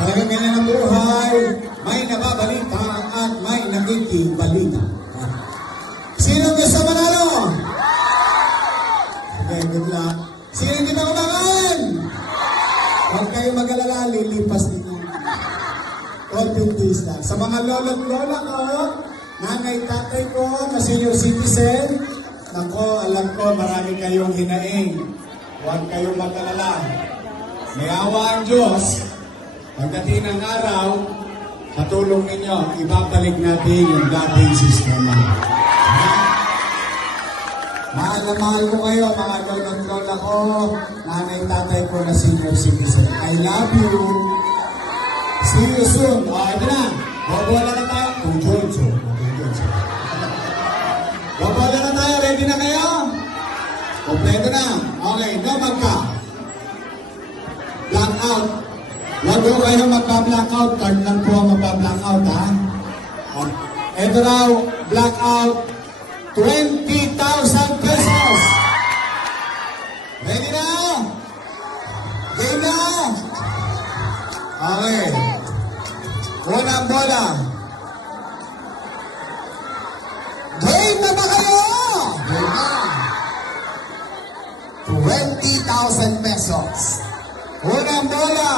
Talagang ganyan ang buhay. May nababalita at may nakikibalita. Sino gusto manalo? Okay, good luck. Sino hindi na ulangan? Huwag kayong mag-alala, lilipas yan. Konting twist lang. Sa mga lolo at lola ko, nanay, tatay ko, na senior citizen, nako, alam ko, marami kayong hinaing. Huwag kayong mag-alala. May awa ang Diyos. Pagdating ng araw, sa tulong ninyo, ibabalik natin yung dating sistema. Ha? Mahal na mahal ko kayo, mga lolo at lola ko, nanay, tatay ko na senior citizen. I love you. See you soon. O, ito na. Bobola na tayo. Kung Johnso. Kung Johnso. Bobola na tayo. Ready na kayo? Kompleto na. Okay, no magka. Blackout. Huwag ko kayo magpa-blackout. Card lang po ang magpa-blackout, ha? Ito raw, blackout. 20,000 pesos. Ready na? Game na? Okay. Unang bola. Game na ba kayo? Game na. 20,000 pesos. Unang bola.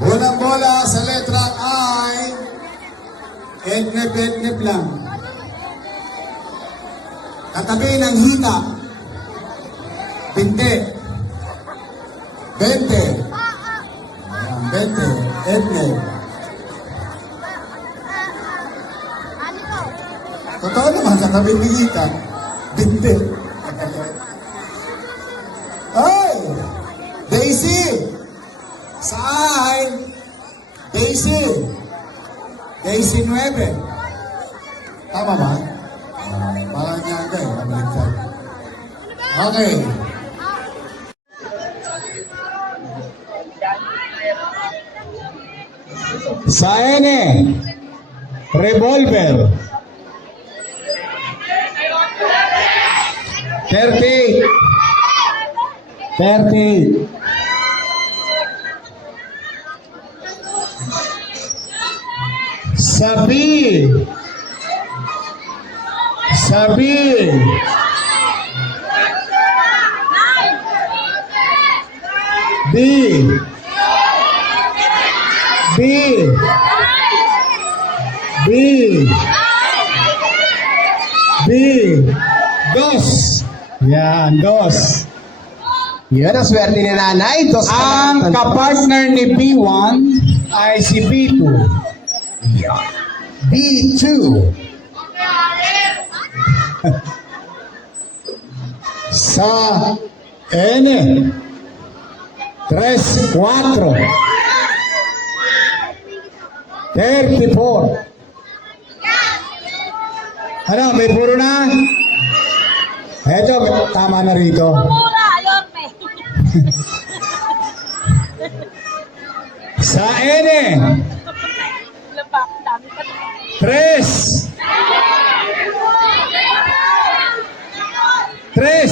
Unang bola sa letrang I, etnip, etnip lang. Katabi ng hita, 20. 20. 20. Etnip. Totoo naman, katabi ng hita, 20. 19. Tama ba? Uh, parang nga ka eh, nabaliktad. Okay. Sa N, revolver. 30. 30. Sabi. Sabi. B. B. B. B. Dos. Yan, dos. Yan ang swerte ni nanay. Dos Ang kapartner ni B1 ay si B2. B2. Sa N. 3, 4. 34. Ano, may puro na? Eto, tama na rito. Sa N. 3. 3.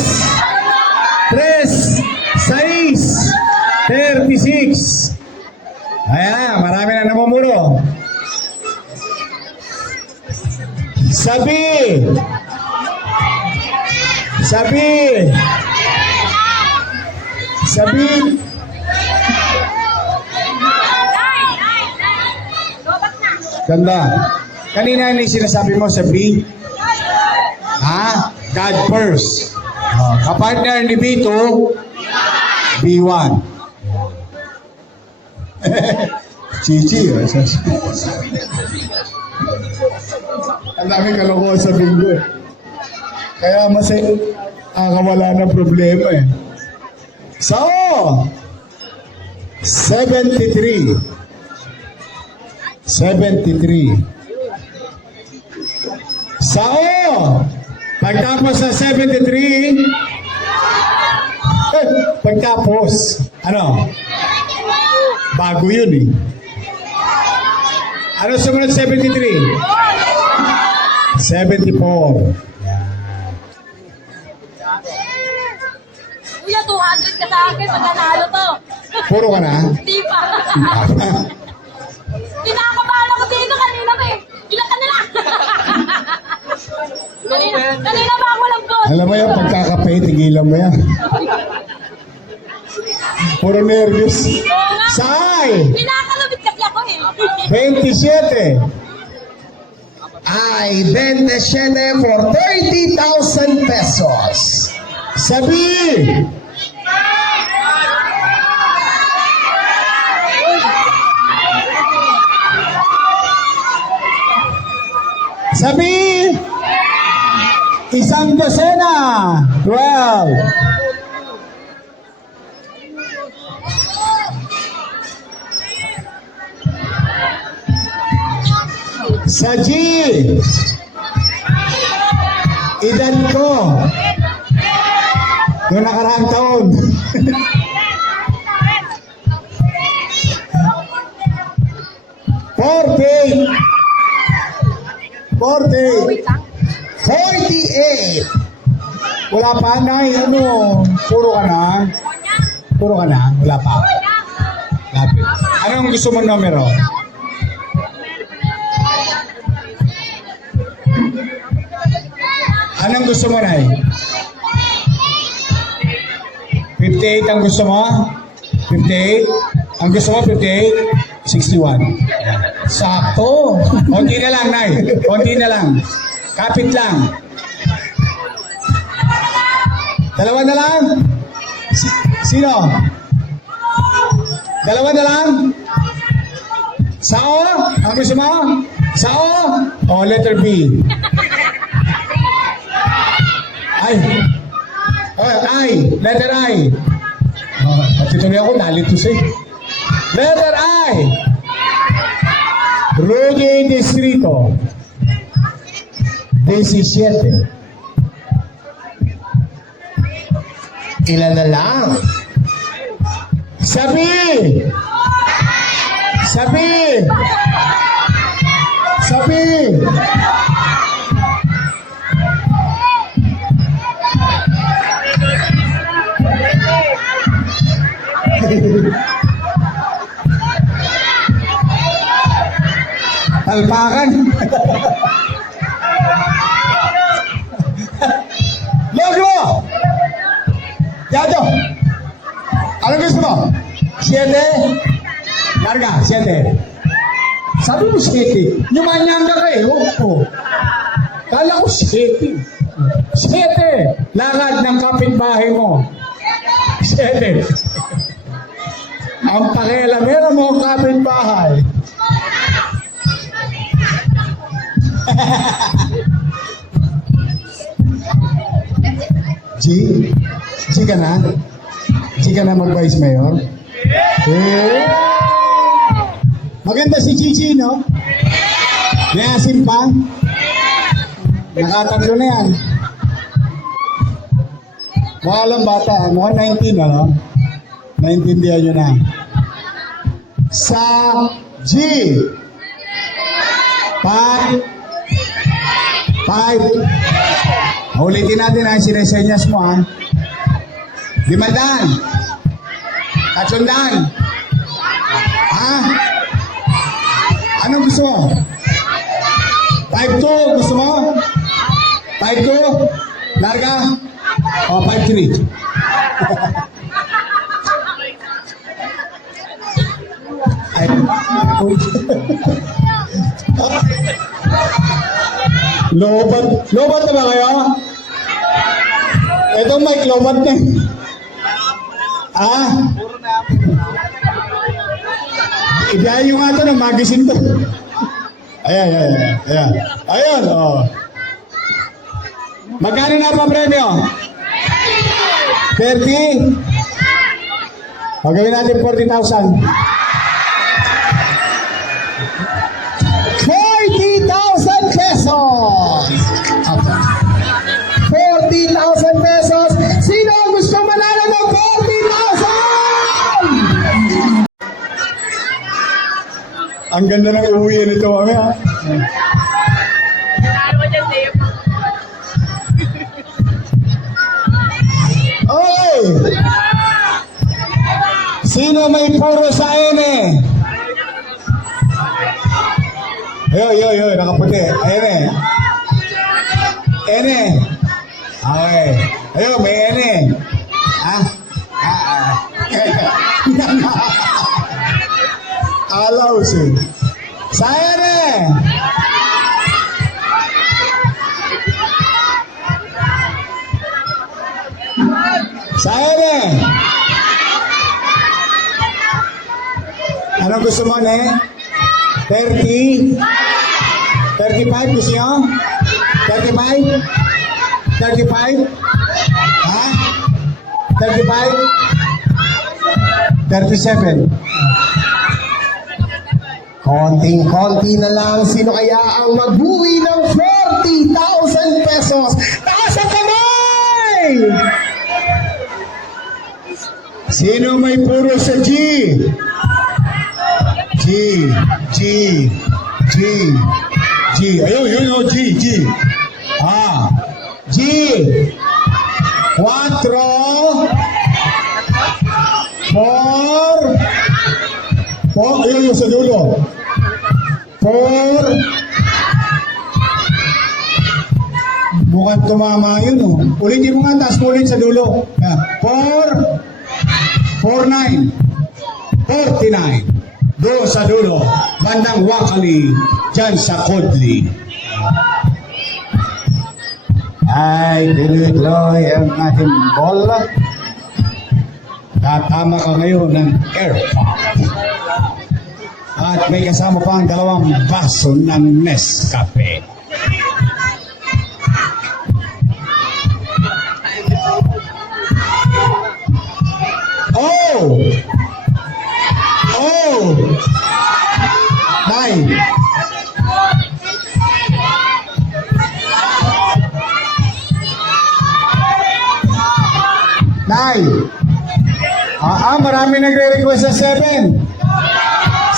3. 6. 36. Ayan na, marami na namumuro. Sabi. Sabi. Sabi. Ganda. Kanina ni sinasabi mo sa B? Ha? God first. Oh, kapartner ni B2, B1. Chichi, oh. Ang dami kalokohan sa bingo eh. Kaya mas nakakawala ng problema eh. So, 73. 73. Sao! Pagtapos sa 73, eh, pagtapos, ano? Bago yun eh. Ano sumunod 73? 74. Kuya, 200 ka sa akin. Pag nanalo to. Puro ka na? Hindi pa. Kinakabahan ako dito kanina pa eh. Ilan ka na lang? Kanina, kanina ba ako lang boss? Alam mo yan, pagkakape, tigilan mo yan. Puro nervous. Sai! Kinakalabit kasi ako eh. 27. Ay 27 for 30,000 pesos. Sabi! Sabi! Isang dosena! 12. Sa G! Edad ko! Noong nakaraang taon. Forty. Forty. Wait lang. 48. Wala pa, Nay. Ano? Puro ka na? Puro ka na? Wala pa. Lapit. Anong gusto mong numero? Anong gusto mo, Nay? 58 ang gusto mo? 58? Ang gusto mo, 58? 61. Sakto. Konti na lang, Nay. Konti na lang. Kapit lang. Dalawa na lang? Si- sino? Dalawa na lang? Sao? Ang gusto mo? Sao? O, letter B. Ay. Oh, I. Letter I. Oh, pati tuloy ako, nalito siya. Letter I. Rudy Distrito. 17. Ilan na lang? Sabi! Sabi! Sabi! Alpakan! Yato! Ano gusto mo? Siete? Larga, siete. Sabi mo siete. Yumanyanga ka eh. Oo. Oh, Kala ko siete. Siete. Lakad ng kapitbahay mo. Siete. Ang pakialamera mo ang kapitbahay. G? G ka na? G ka na mag-vice mayor? Eh? Maganda si Gigi, no? May asim pa? Nakatatlo na yan. Mukha bata. Mukha 19, ano? Naintindihan nyo na. Sa G. Five. Five. Ulitin natin ang sinesenyas mo, ha? Limandaan. Tatlondaan. Ha? Anong gusto mo? 5-2, gusto mo? 5-2? Larga? O, 5-3. Ay, Lobat. Lobat na ba kayo? Itong mic, lobat na. eh. Ah? Ibiyahin yung nga ito ng magazine to. Ayan, ayan, ayan. Ayan, oh. Magkano na pa premyo? 30? O, gawin natin 40,000. 40,000 pesos! Okay. 40,000 pesos. Ang ganda ng uwi nito, dyan, Dave. Okay! Sino may puro sa ene? Yo, yo, yo, nakaputi. Ene. Ene. Okay. Ayun, may ene. Ha? Ah, ah. Alaw si. Sa ene. Sa ene. Anong gusto mo, ne? 30? 35 gusto nyo? 35? 35? Ha? 35? 37? Konting-konti na lang. Sino kaya ang magbuwi ng 40,000 pesos? Taas ang kamay! Sino may puro sa G? G, G, G, G. Ayun, yun o, G, G. Ah, G. tumama yun, oh. Ulitin mo nga, taas ulit sa dulo. Yeah. Four. 49, 49, doon sa dulo, bandang Wakali, dyan sa Kodli. Ay, tinuloy ang ating bola. Tatama ka ngayon ng air pump. At may kasama pa ang dalawang baso ng Nescafe. Oh! Oh! Nine. Nine. Ah, ah marami nagre-request sa seven.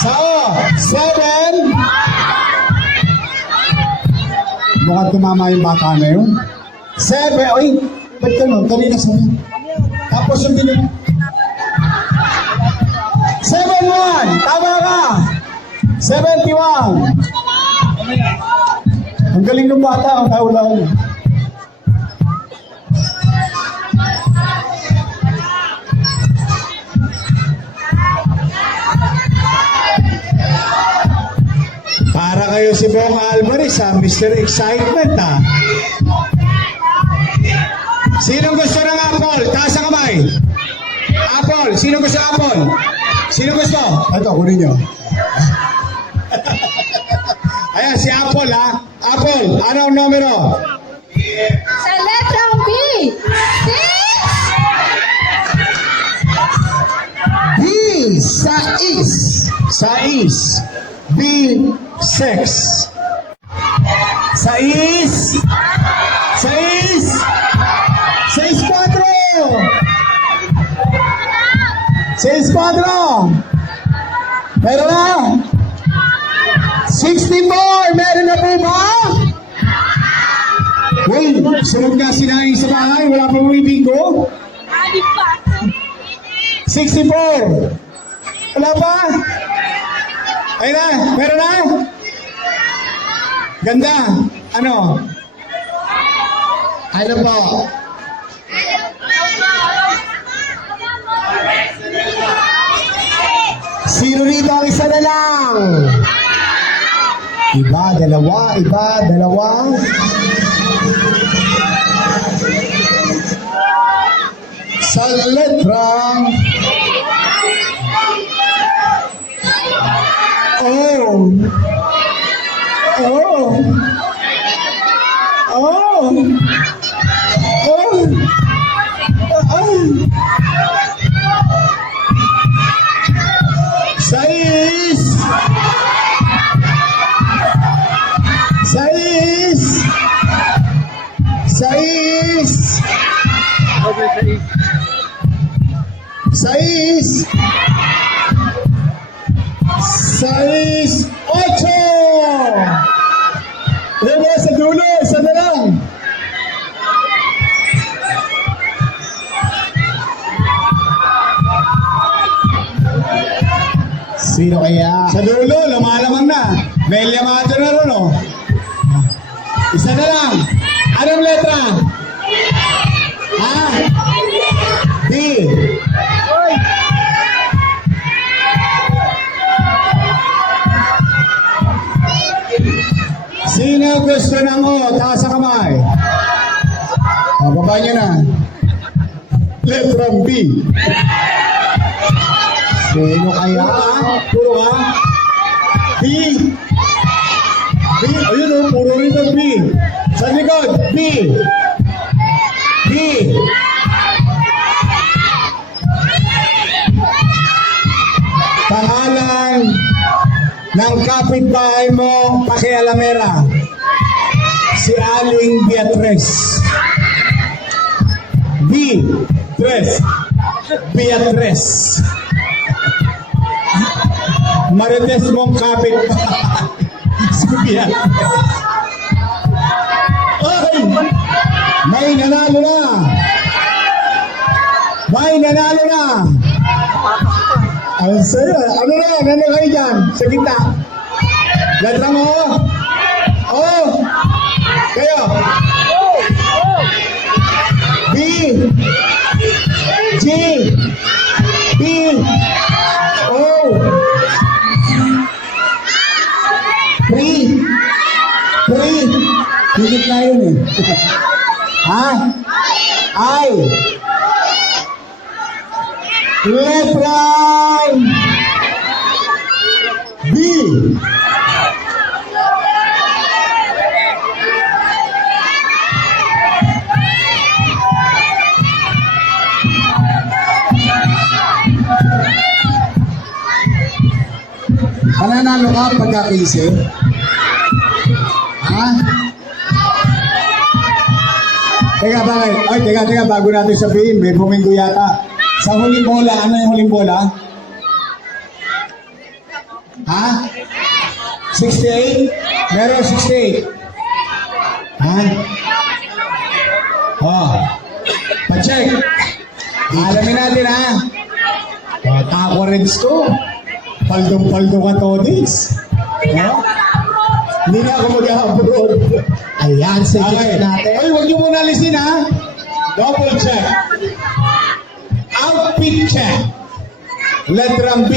Sa oh, seven. Mukhang tumama yung bata na yun. Seven, oy, ba't ka nun? Kanina sa'yo. Tapos yung binigay. 71. Tama ka. 71. Ang galing ng bata, ang kaulan. Para kayo si Bong Alvarez ah, ha, Mr. Excitement ha. Sinong gusto ng apple? Taas ang kamay. Sino gusto apple? Sino gusto? Ito, kunin nyo. Ayan, si Apple ha. Apple, anong numero? Sa letrang B. B, sais. Sais. B, six. Sais. Sais. Cuatro. Meron na. 64. Meron na po ba? Uy, sunod nga sinaing sa bahay. Wala pa. Adik pa. 64. Wala pa? Ayun na, meron na? Ganda. Ano? Ano po? Sino rito ang isa na lang? Iba, dalawa, iba, dalawa. Sa letrang Oh. Oh. Oh. 6, 8! Diba sa dulo, isa na lang. Sino kaya? Sa dulo, lumalamang na. May liamato na ron, oh. Isa na lang. Anong letra? Gusto ng O? Taas ang kamay. O, baba niyo na. Letra B. Sino kaya? Puro ka? B. B. Ayun o, puro rin ang B. Sa likod, B. B. Pangalan ng kapitbahay mo, Pakialamera. Si Aling Beatriz. B. Tres. Beatriz. Marites mong kapit si Beatriz. Ay! May nanalo na! May nanalo na! Ang saya. Ano na? Ano kayo dyan? Sa gitna. Letra mo? Oh! B G B O Three Three Higit na yun eh. ha? I Letra B Ka pagka-15? Ha? Teka, bakit? Ay, teka, teka, bago natin sabihin, may buminggo yata. Sa huling bola, ano yung huling bola? Ha? 68? Meron 68. Ha? Oh. Pa-check. Alamin natin ha. Oh, tako rin to. Paldong-paldo ka todis. No? Hindi na ako mag-abroad. Ayan, sige Okay. natin. Ay, huwag niyo muna alisin ha. Double check. Outfit check. Letra B.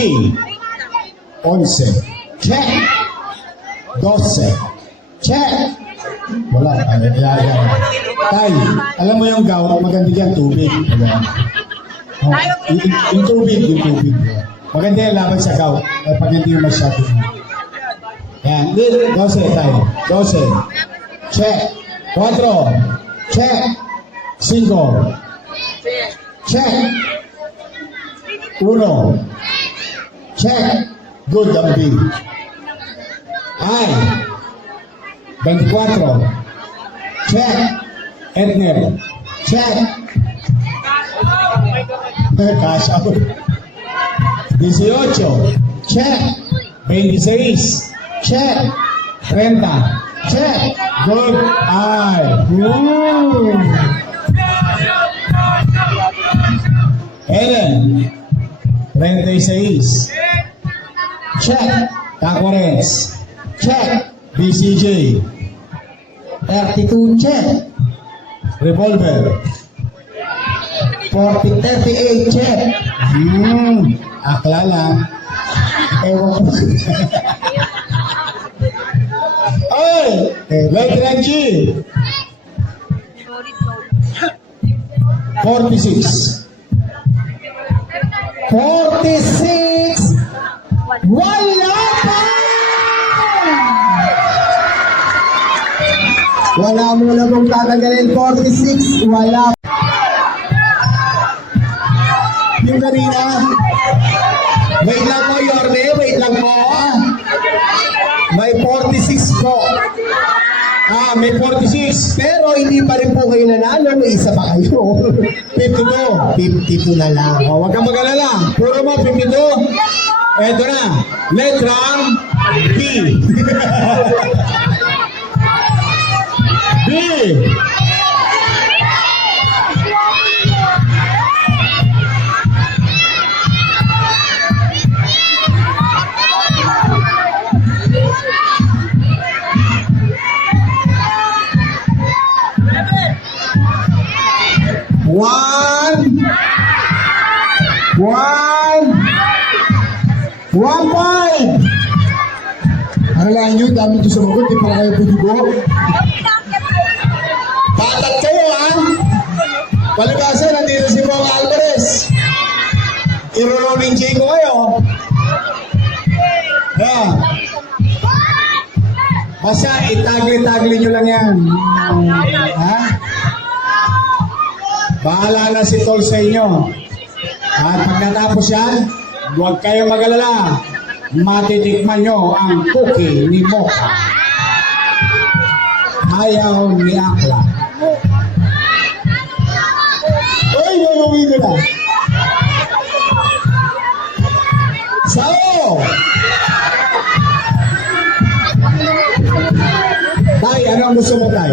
11. Check. 12. Check. Wala. Ay, ay, ay, ay. Tay, alam mo yung gout, maganda dyan, tubig. Ayan. Oh, yung, yung tubig, yung tubig. Maganda yung laban sa gout. Ay, pag hindi mo masyado. Yan. 12, tayo. 12. Check. 4. Check. 5. Check. 1. Check. Good ang B. Ay. 24. Check. Edner. Check. Cash out. 18. Check. 26. Check. 30. Check. Good. Ay. Woo. Ellen. 36. Check. Taquares. Check. BCJ. 32. Check. Revolver. 40, 38. Check. Hmm. Akla lang. Ewan ko. Ay! Letra G. 46. 46! Wala pa! Wala mo na mong tatanggalin. 46, wala Yung kanina. Wait lang po, Yorme. Wait lang po. May 46 po. Ah, may 46. Pero hindi pa rin po kayo nanalo. May isa pa kayo. 52. 52 na lang. Oh, huwag kang mag-alala. Puro mo, 52. Eto na. Letrang B. B. One. One. One point. Akalain nyo, dami nyo sumagot, di pa kayo pudugo. Tatat kayo, ha? Palibasa, nandito si Bong Alvarez. Iroroming J ko kayo. Yeah. Basta itagli-tagli nyo lang yan. Ha? Bahala na si Tol sa inyo. At pagkatapos yan, huwag kayong mag-alala. Matitikman nyo ang cookie ni Mocha. Ayaw ni Akla. Uy, nalawin ko na. Sao! Tay, ano ang gusto mo, Tay?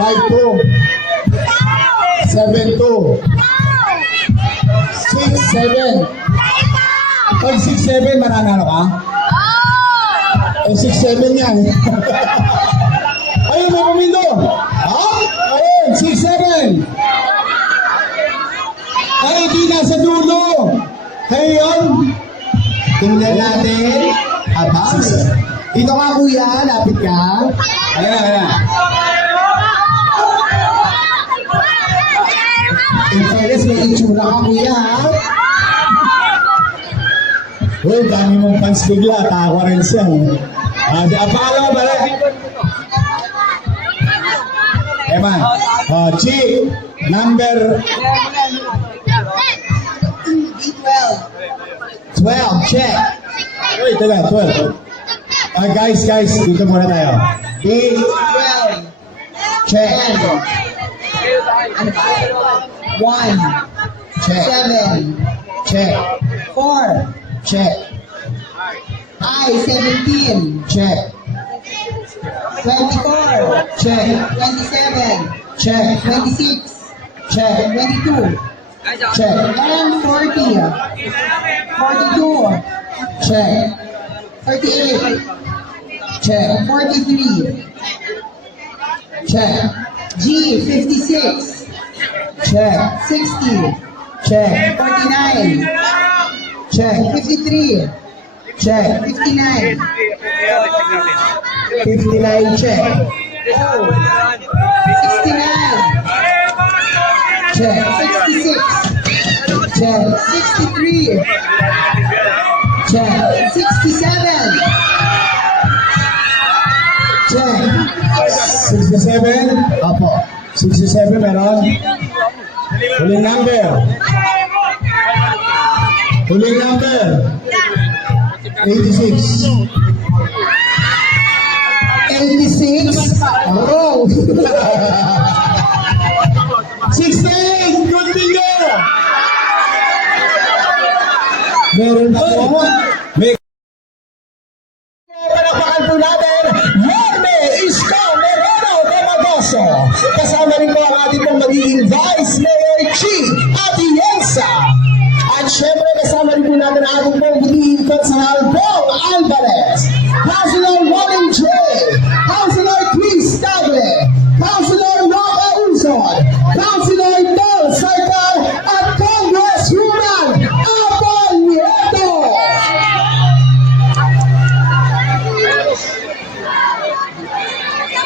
5-2 7-2 6-7 Pag 6-7, mananalo ka? Eh, 6-7 yan. Ayun, may pumindo. Ha? Ayun, 6-7. Ay, di nasa dulo. Uy, dami mong fans bigla. Tawa rin siya. eh. Ah, di, ang pangalan mo ba? Eman. Oh, G. Number 12. Check. Uy, tala, 12. Ah, guys, guys, dito muna tayo. B. Check. One, Check. seven, Check. four, Check. I, seventeen, Check. twenty-four, Check. twenty-seven, Check. twenty-six, Check. twenty-two, Check. and forty, forty-two, Check. thirty-eight, Check. forty-three, Check. G, fifty-six, Check. sixty, Check. forty-nine, Check. fifty-three, Check. fifty-nine, 59 check. sixty-nine, Check. sixty-six, Check. sixty-three, Check. sixty-seven, Check. 67? Opo. 67 meron? Huling number. Huling number. 86. 86?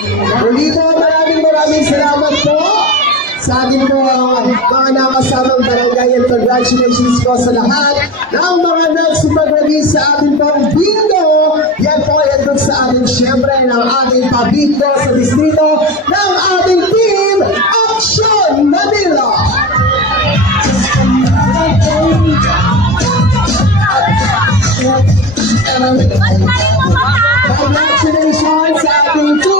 Muli po, maraming maraming salamat po sa ating po uh, mga nakasamang barangay and congratulations po sa lahat ng mga nagsipag-release sa ating pong bingo. Yan po ay andun sa ating syempre ng ating pabingo sa distrito ng ating team Action Manila. Congratulations sa ating two